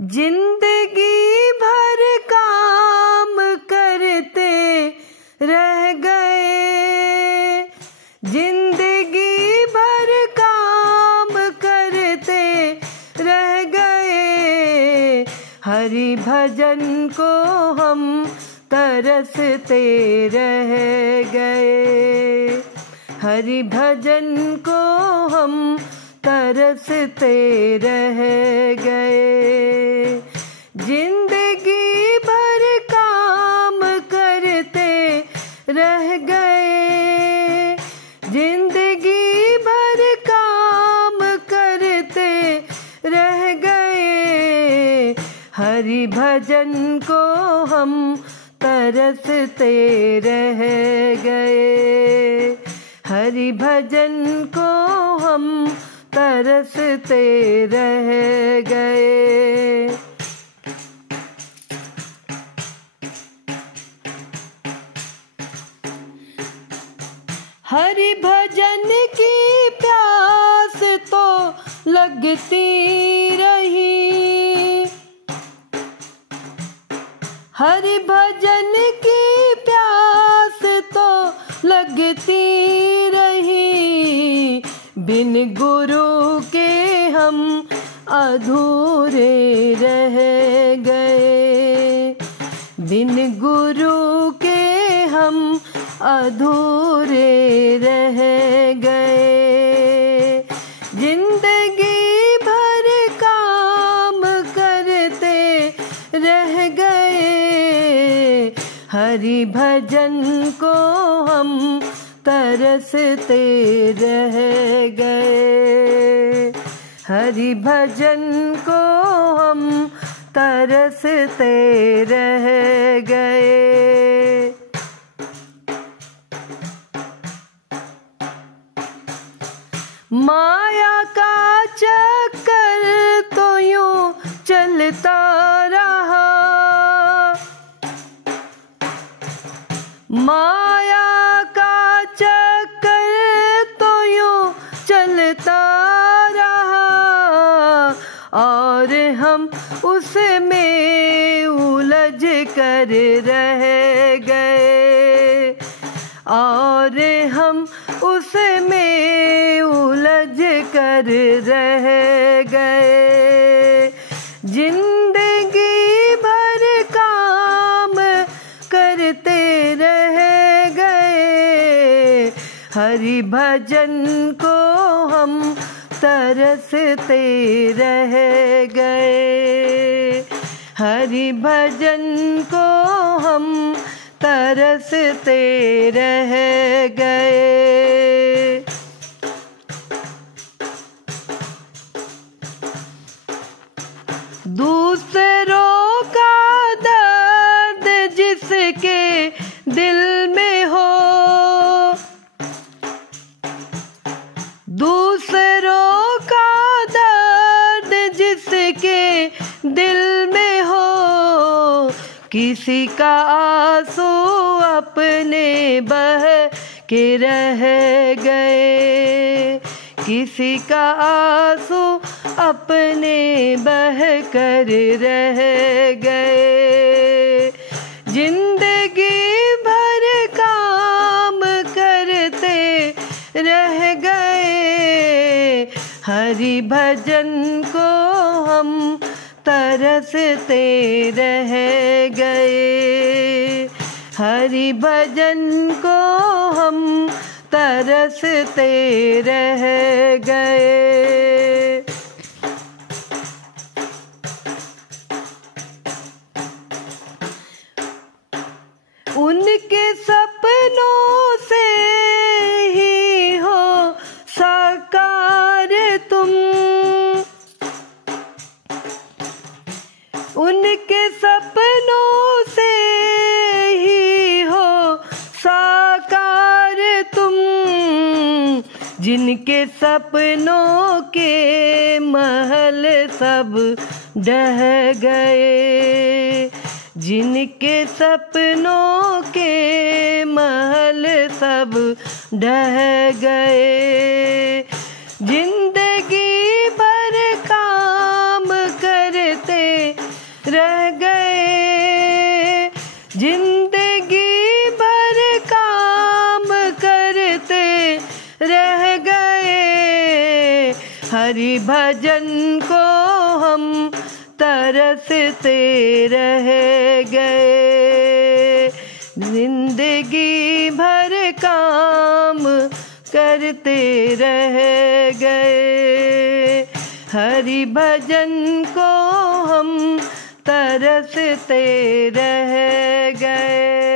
जिंदगी भर काम करते रह गए, जिंदगी भर काम करते रह गए। हरि भजन को हम तरसते रह गए, हरि भजन को हम तरसते रह गए। जिंदगी भर काम करते रह गए, जिंदगी भर काम करते रह गए। हरि भजन को हम तरसते रह गए, हरि भजन को हम तरसते रह गए। हरि भजन की प्यास तो लगती रही, हरि भजन की प्यास तो लगती रही। बिन गुरु के हम अधूरे रह गए, बिन गुरु के हम अधूरे रह गए। जिंदगी भर काम करते रह गए, हरि भजन को हम तरसते रह गए, हरि भजन को हम तरसते रह गए। माया का चक्कर तो यूं चलता रहा, माया का चक्कर तो यूं चलता रहा। और हम उसमें उलझ कर रह गए, और हम उसमें उलझ कर रह गए। जिंदगी भर काम करते रह गए, हरि भजन को हम तरसते रह गए, हरि भजन को हम तरसते रह गए। दूसरों का दर्द जिसके दिल में हो, दूसरों का दर्द जिसके दिल में हो। किसी का आंसू अपने बह के रह गए, किसी का आंसू अपने बह कर रह गए। जिंदगी भर काम करते रह गए, हरि भजन को हम तरसते रह गए, हरि भजन को हम तरसते रह गए। उनके सपनों से ही हो साकार तुम, उनके सपनों से ही हो साकार तुम। जिनके सपनों के महल सब ढह गए, जिनके सपनों के महल सब ढह गए। जिंदगी भर काम करते हरि भजन को हम तरसते रह गए, जिंदगी भर काम करते रह गए। हरि भजन को हम तरसते रह गए।